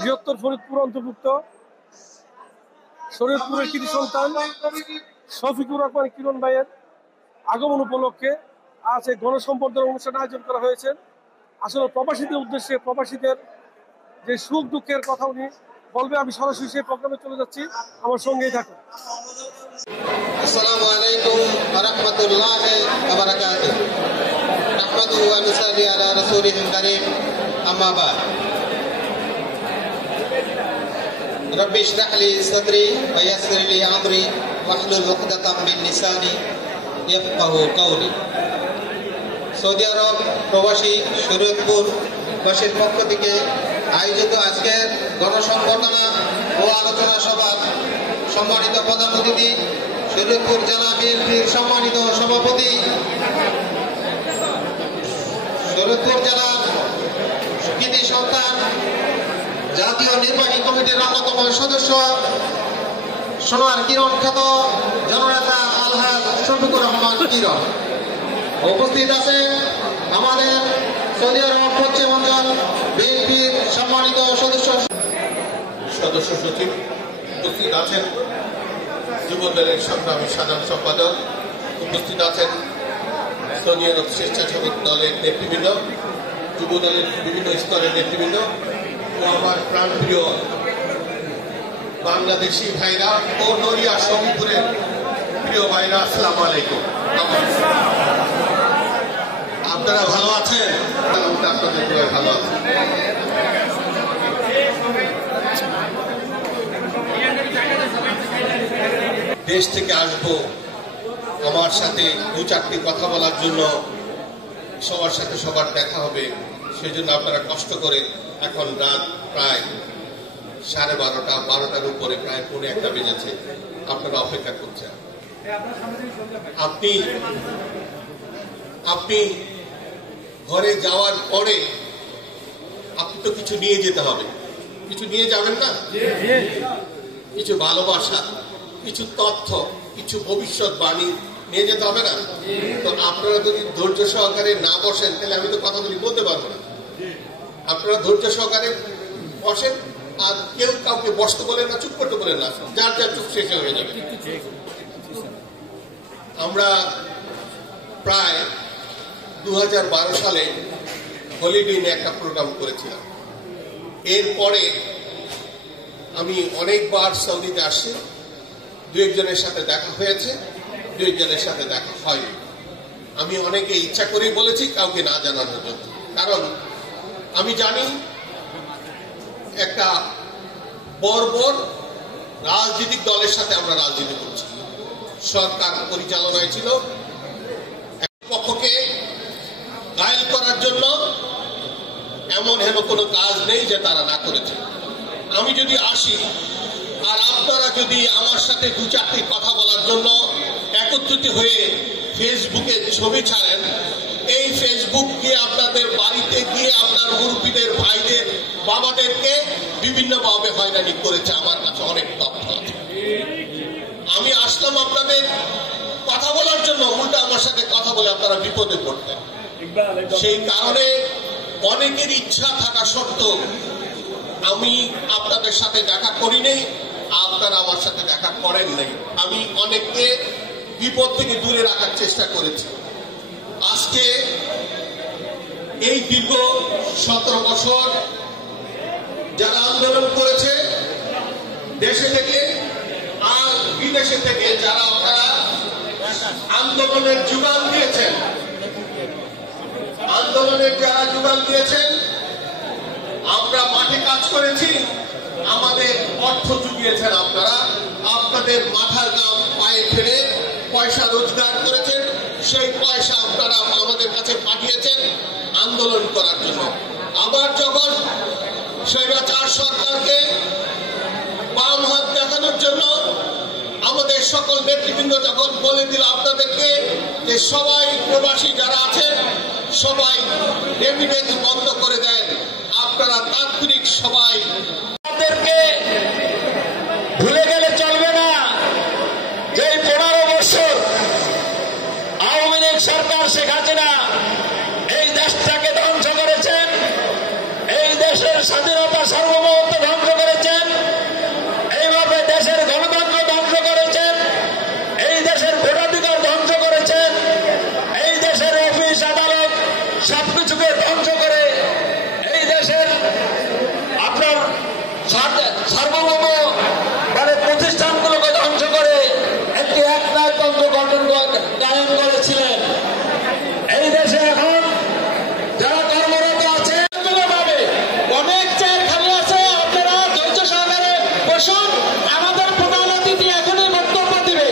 বৃহত্তর ফরিদপুর অন্তর্ভুক্ত শরীয়তপুরের কৃতি সন্তান শফিকুর রহমান কিরণ ভাইয়ের আগমন উপলক্ষে আজ এই গণসম্বর্ধনা অনুষ্ঠান আয়োজন করা হয়েছে। আসলে প্রবাসীদের উদ্দেশ্যে প্রবাসীদের যে সুখ দুঃখের কথা উনি বলবে। আমি সরাসরি সেই প্রোগ্রামে চলে যাচ্ছি, আমার সঙ্গেই থাকুন। আসসালামু আলাইকুম ওয়া রাহমাতুল্লাহি ওয়া বারাকাতুহু। নাহমাদুহু ওয়া নুসাল্লি আলা রাসূলিহিল কারীম, আম্মা বা'দ। রব্বি ইশরাহ লি সাদরি ওয়া ইয়াসসির লি আমরি ওয়াহলুল উকদাতাম মিন লিসানি ইয়াফকাহু কাওলি। সৌদি আরব প্রবাসী শরীয়তপুর বাসীর পক্ষ থেকে আয়োজিত আজকের গণসংবর্ধনা ও আলোচনা সভার সম্মানিত প্রধান অতিথি শরীয়তপুর জেলা বিএনপির সম্মানিত সভাপতি, শরীয়তপুর জেলার কৃতি সন্তান, জাতীয় নির্বাহী কমিটির অন্যতম সদস্য, সোনার কিরণ খ্যাত জননেতা আলহাজ শফিকুর রহমান কিরণ। উপস্থিত আছেন আমাদের সৌদি আরব পশ্চিমাঞ্চল বিএনপির সম্মানিত সদস্য সচিব, উপস্থিত আছেন যুব দলের সংগ্রামী সাধারণ সম্পাদক, উপস্থিত আছেন সৌদি আরব স্বেচ্ছাসেবক দলের নেতৃবৃন্দ, যুব দলের বিভিন্ন স্তরের নেতৃবৃন্দ ও আমার প্রাণপ্রিয় বাংলাদেশি ভাইরা ও নড়িয়া শরীফপুরের প্রিয় ভাইরা, আসসালামু আলাইকুম। আপনারা ভালো আছেন? আপনাদের সবাই ভালো আছেন। দেশ থেকে আসবো আমার সাথে দু চারটি কথা বলার জন্য, সবার সাথে সবার দেখা হবে, সেজন্য আপনারা কষ্ট করে এখন রাত প্রায় 12:30, 12টার উপরে, প্রায় 1:45 বেজেছে, আপনারা অপেক্ষা করছেন। আপনি ঘরে যাওয়ার পরে আপনি তো কিছু নিয়ে যেতে হবে, কিছু নিয়ে যাবেন না? কিছু ভালোবাসা, কিছু তথ্য, কিছু ভবিষ্যৎবাণী নিয়ে যেতে হবে না? তো আপনারা যদি ধৈর্য সহকারে না বসেন তাহলে আমি তো কথাগুলি বলতে পারবো না। আপনারা ধৈর্য সহকারে বসেন, আর কেউ কাউকে বসতে বলেন না, চুপ করতে বলেন না, যার যার চুপ শেষে হয়ে যাবে। আমরা প্রায় 2012 সালে হলিডে একটা প্রোগ্রাম করেছিলাম। এরপরে আমি অনেকবার সৌদিতে আসছি, দু একজনের সাথে দেখা হয়েছে, দু একজনের সাথে দেখা হয়নি। আমি অনেকে ইচ্ছা করেই বলেছি কাউকে না জানানোর জন্য, কারণ আমি জানি একটা বর্বর রাজনৈতিক দলের সাথে আমরা রাজনীতি করছি। সরকার পরিচালনায় ছিল, পক্ষকে ঘায়েল করার জন্য এমন কোনো কাজ নেই যে তারা না করেছে। আমি যদি আসি আর আপনারা যদি আমার সাথে দু চারটি কথা বলার জন্য একত্রিত হয়ে ফেসবুকে ছবি ছাড়েন, এই ফেসবুক দিয়ে আপনাদের বাড়িতে গিয়ে আপনার মুরব্বীদের, ভাইদের, বাবাদেরকে বিভিন্নভাবে হয়রানি করেছে। আমার কাছে অনেক তথ্য আছে। আমি আসলাম আপনাদের কথা বলার জন্য, উল্টা আমার সাথে কথা বলে আপনারা বিপদে পড়তেন। সেই কারণে অনেকের ইচ্ছা থাকা সত্ত্বেও আমি আপনাদের সাথে দেখা করি নাই, আপনারা আমার সাথে দেখা করেন নাই। আমি অনেককে বিপদ থেকে দূরে রাখার চেষ্টা করেছি। আজকে এই দীর্ঘ 17 বছর যারা আন্দোলন করেছে, দেশে থেকে আর বিদেশে থেকে যারা ওনারা আন্দোলনের যোগান দিয়েছেন, আমরা মাঠে কাজ করেছি, আমাদের অর্থ জুগিয়েছেন আপনারা, আপনাদের মাথার ঘাম পায়ে ফেলে পয়সা রোজগার করেছেন, সেই পয়সা আপনারা আমাদের কাছে পাঠিয়েছেন আন্দোলন করার জন্য। আবার যখন স্বৈরাচার সরকারকে বাম হাত দেখানোর জন্য আমাদের সকল নেতৃবৃন্দ যখন বলে দিল আপনাদেরকে যে সবাই প্রবাসী যারা আছেন সবাই রেমিটেন্স বন্ধ করে দেন, আপনারা তাৎক্ষণিক সবাই ভুলে গেলে চলবে না যে 15 বছর আওয়ামী লীগ সরকার শেখ হাসিনা এই দেশটাকে ধ্বংস করেছেন। এই দেশের স্বাধীনতা সার্বভৌম সার্বভৌম মানে প্রতিষ্ঠানগুলোকে ধ্বংস করে একটি একনায়কতন্ত্র গঠন কায়েম করেছিলেন। এই দেশে এখন যারা কর্মরত আছে অনেক চেয়ার খালি আছে, আপনারা ধৈর্য সহকারে বসুন। আমাদের প্রধান অতিথি এখনই বক্তব্য দিবে।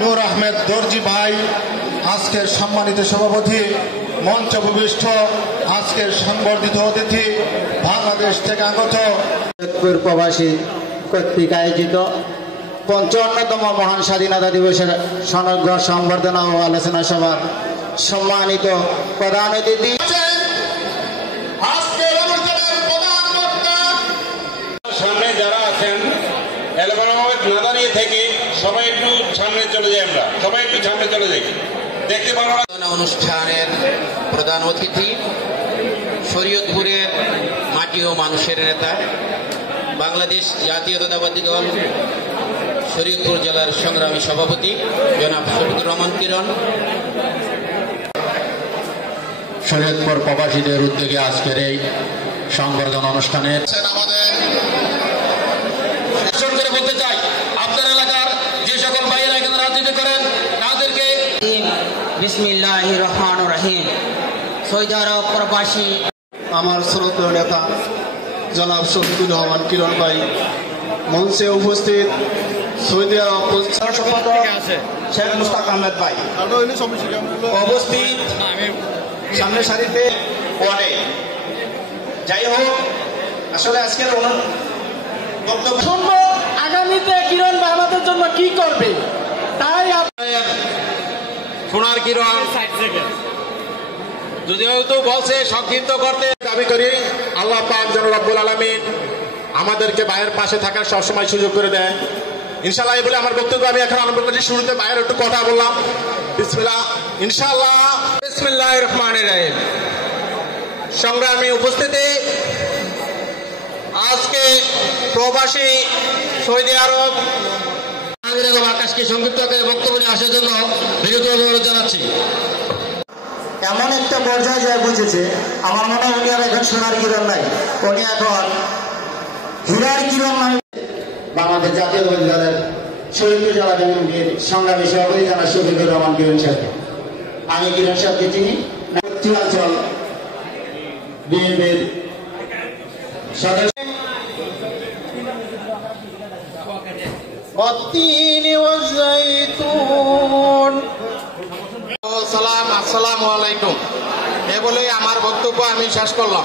নূর আহমেদ দর্জি ভাই, আজকের সম্মানিত সভাপতি, মঞ্চ উপবিষ্ট আজকের সংবর্ধিত অতিথি, বাংলাদেশ থেকে আগত প্রবাসী কর্তৃক আয়োজিত ৫৫তম মহান স্বাধীনতা দিবসের সমগ্র সংবর্ধনা ও আলোচনা সভার সম্মানিত প্রধান অতিথি সামনে যারা আছেন নাদারিয়ে থেকে সবাই একটু সামনে চলে যাই, আমরা সবাই একটু সামনে চলে যাই। দেখতে পাবো অনুষ্ঠানের প্রধান অতিথি শরীয়তপুরের মাটি ও মানুষের নেতা, বাংলাদেশ জাতীয়তাবাদী দল শরীয়তপুর জেলার সংগ্রামী সভাপতি জনাব শফিকুর রহমান কিরণ। শরীয়তপুর প্রবাসীদের উদ্যোগে আজকের এই সংবর্ধনা অনুষ্ঠানে বলতে চাই, আপনার এলাকার যে সকল ভাইয়েরা এখানে রাজনীতি করেন তাদেরকে বিসমিল্লাহির রহমানির রহিম। সৌদি আরব প্রবাসী আমার শ্রদ্ধেয় নেতা জনাব শফিকুর রহমান কিরণ ভাই, মঞ্চে উপস্থিত সৌদি আরব শেখ মুস্তাক আহমেদ ভাই উপস্থিত সামনের সারিতে অনেক। যাই হোক, আসলে আজকের বক্তব্য শুনবো আগামীতে কিরণ ভাই আমাদের জন্য কি করবে, তাই সোনার কিরণ যদি হয়তো বলছে সংক্ষিপ্ত করতে দাবি করি আল্লাহ পাক যেন রব্বুল আলামিন আমাদেরকে ভাইয়ের পাশে থাকার সবসময় সুযোগ করে দেয় ইনশাআল্লাহ। এই বলে আমার বক্তব্য আমি এখন আরম্ভ করছি। শুরুতে ভাইয়ের একটু কথা বললাম, বিসমিল্লাহ ইনশাআল্লাহ। বিসমিল্লাহির রহমানির রহিম। সংগ্রামী উপস্থিতি, আজকে প্রবাসী সৌদি আরব আকাশকে সংক্ষিপ্ত করে বক্তব্য নিয়ে আসার জন্য বিরত অনুরোধ জানাচ্ছি। এমন একটা পর্যায়ে যায় বুঝেছে, আমার মনে হয় উনি আর এখন সোনার কিরণ নাই, উনি এখন হীরার কিরণ নামে বাংলাদেশ জাতীয়তাবাদী দলের শরীয়তপুর জেলা বিএনপির সংগ্রামী সভাপতি জনাব শফিকুর রহমান কিরণ সাহেব। আমি কিরণ সাহেবকে চিনি, পূর্বাঞ্চল বিএনপির সদস্য। আসসালামু আলাইকুম। এ বলে আমার বক্তব্য আমি শেষ করলাম।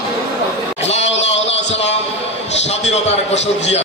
স্বাধীনতার ঘোষক জিয়া।